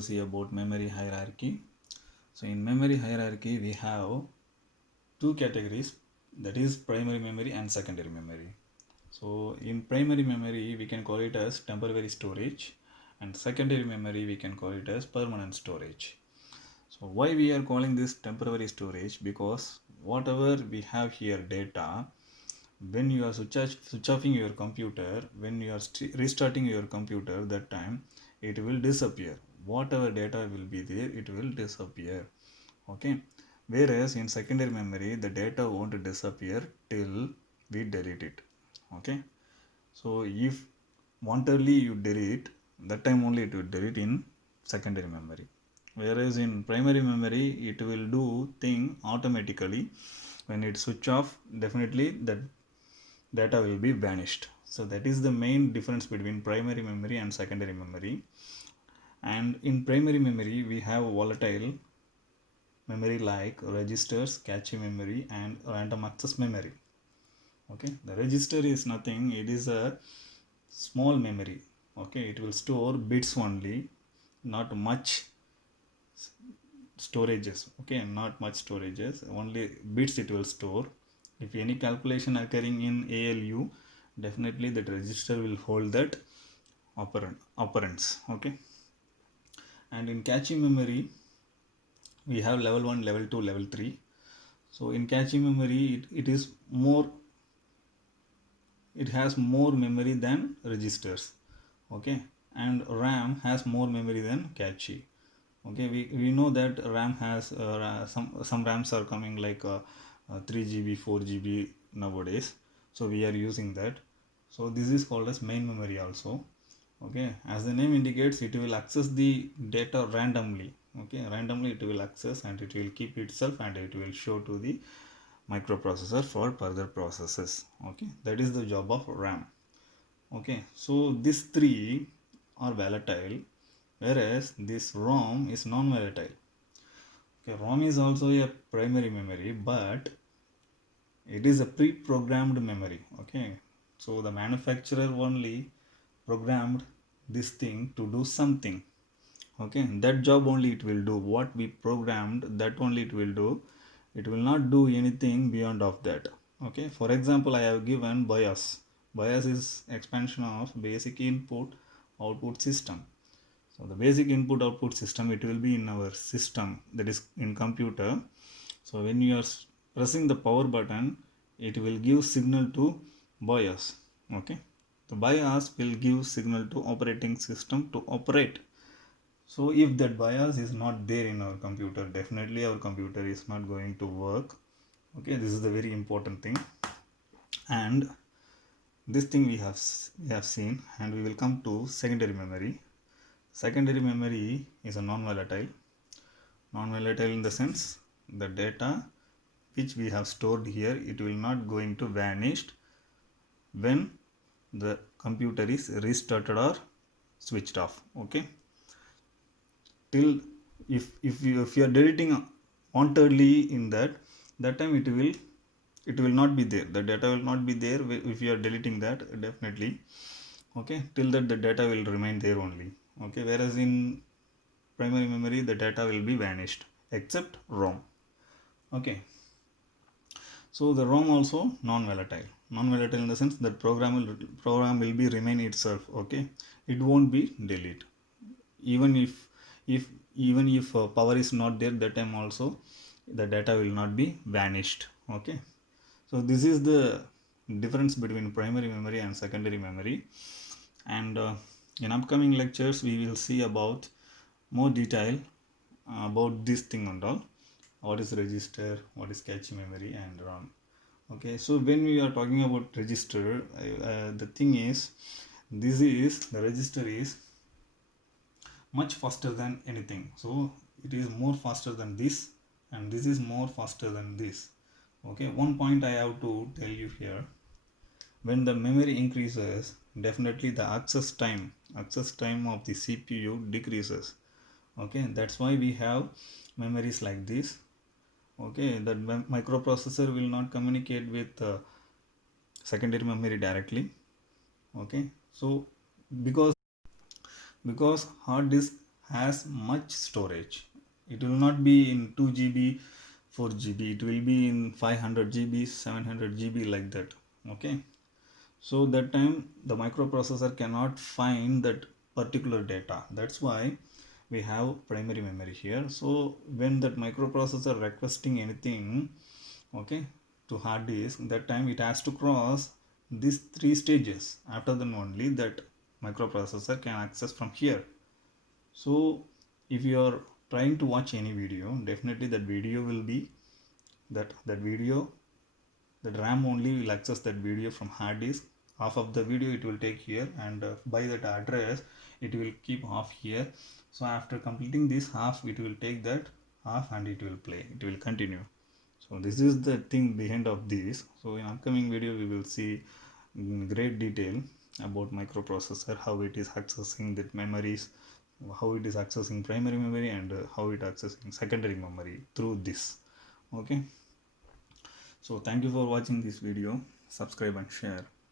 to see about memory hierarchy. So in memory hierarchy we have two categories, that is primary memory and secondary memory. So in primary memory we can call it as temporary storage, and secondary memory we can call it as permanent storage. So why we are calling this temporary storage? Because whatever we have here data, when you are switch offing your computer, when you are restarting your computer, that time it will disappear. Whatever data will be there, it will disappear. Okay. Whereas in secondary memory, the data won't disappear till we delete it. Okay. So if wantonly you delete, that time only it will delete in secondary memory. Whereas in primary memory, it will do thing automatically. When it switch off, definitely that data will be vanished. So that is the main difference between primary memory and secondary memory. And in primary memory, we have volatile memory like registers, cache memory, and random access memory. Okay, the register is nothing, it is a small memory. Okay, it will store bits only, not much storages. Okay, not much storages, only bits it will store. If any calculation occurring in ALU, definitely that register will hold that operands. Okay, and in cache memory we have level 1, level 2, level 3. So in cache memory it is more, it has more memory than registers. Okay, and RAM has more memory than cache. Okay, we know that RAM has some RAMs are coming like 3 GB, 4 GB nowadays, so we are using that. So this is called as main memory also. Okay, as the name indicates, it will access the data randomly. Okay, randomly it will access and it will keep itself and it will show to the microprocessor for further processes. Okay, that is the job of RAM. Okay, so these three are volatile, whereas this ROM is non-volatile. Okay, ROM is also a primary memory, but it is a pre-programmed memory. Okay, so the manufacturer only programmed this thing to do something. Okay, that job only it will do. What we programmed, that only it will do. It will not do anything beyond of that. Okay, for example, I have given BIOS. BIOS is expansion of basic input output system. So the basic input output system, it will be in our system, that is in computer. So when you are pressing the power button, it will give signal to BIOS. Okay, the BIOS will give signal to operating system to operate. So if that BIOS is not there in our computer, definitely our computer is not going to work. Okay, this is the very important thing. And this thing we have seen, and we will come to secondary memory. Secondary memory is a non-volatile. Non-volatile in the sense the data which we have stored here, it will not going to vanish when the computer is restarted or switched off. Okay, till if you are deleting wantedly in that time it will not be there, the data will not be there if you are deleting that, definitely. Okay, till that the data will remain there only. Okay, whereas in primary memory the data will be vanished except ROM. Okay, so the ROM also non-volatile. Non-volatile in the sense that program will be remain itself. Okay, it won't be deleted. Even if power is not there, that time also the data will not be vanished. Okay, so this is the difference between primary memory and secondary memory. And in upcoming lectures we will see about more detail about this thing and all, what is register, what is cache memory, and RAM. Okay, so when we are talking about register, the thing is, the register is much faster than anything. So it is more faster than this, and this is more faster than this. Okay, one point I have to tell you here: when the memory increases, definitely the access time of the CPU decreases. Okay, that's why we have memories like this. Okay, that microprocessor will not communicate with secondary memory directly. Okay, so because hard disk has much storage. It will not be in 2 GB, 4 GB, it will be in 500 GB, 700 GB, like that. Okay, so that time the microprocessor cannot find that particular data. That's why we have primary memory here. So when that microprocessor requesting anything, okay, to hard disk, that time it has to cross these three stages. After then only that microprocessor can access from here. So if you are trying to watch any video, definitely that video will be that video, that RAM only will access that video from hard disk. Half of the video it will take here, and by that address it will keep half here. So after completing this half, it will take that half and it will play, it will continue. So this is the thing behind of this. So in upcoming video we will see in great detail about microprocessor, how it is accessing that memories, how it is accessing primary memory, and how it accessing secondary memory through this. Okay, so thank you for watching this video. Subscribe and share.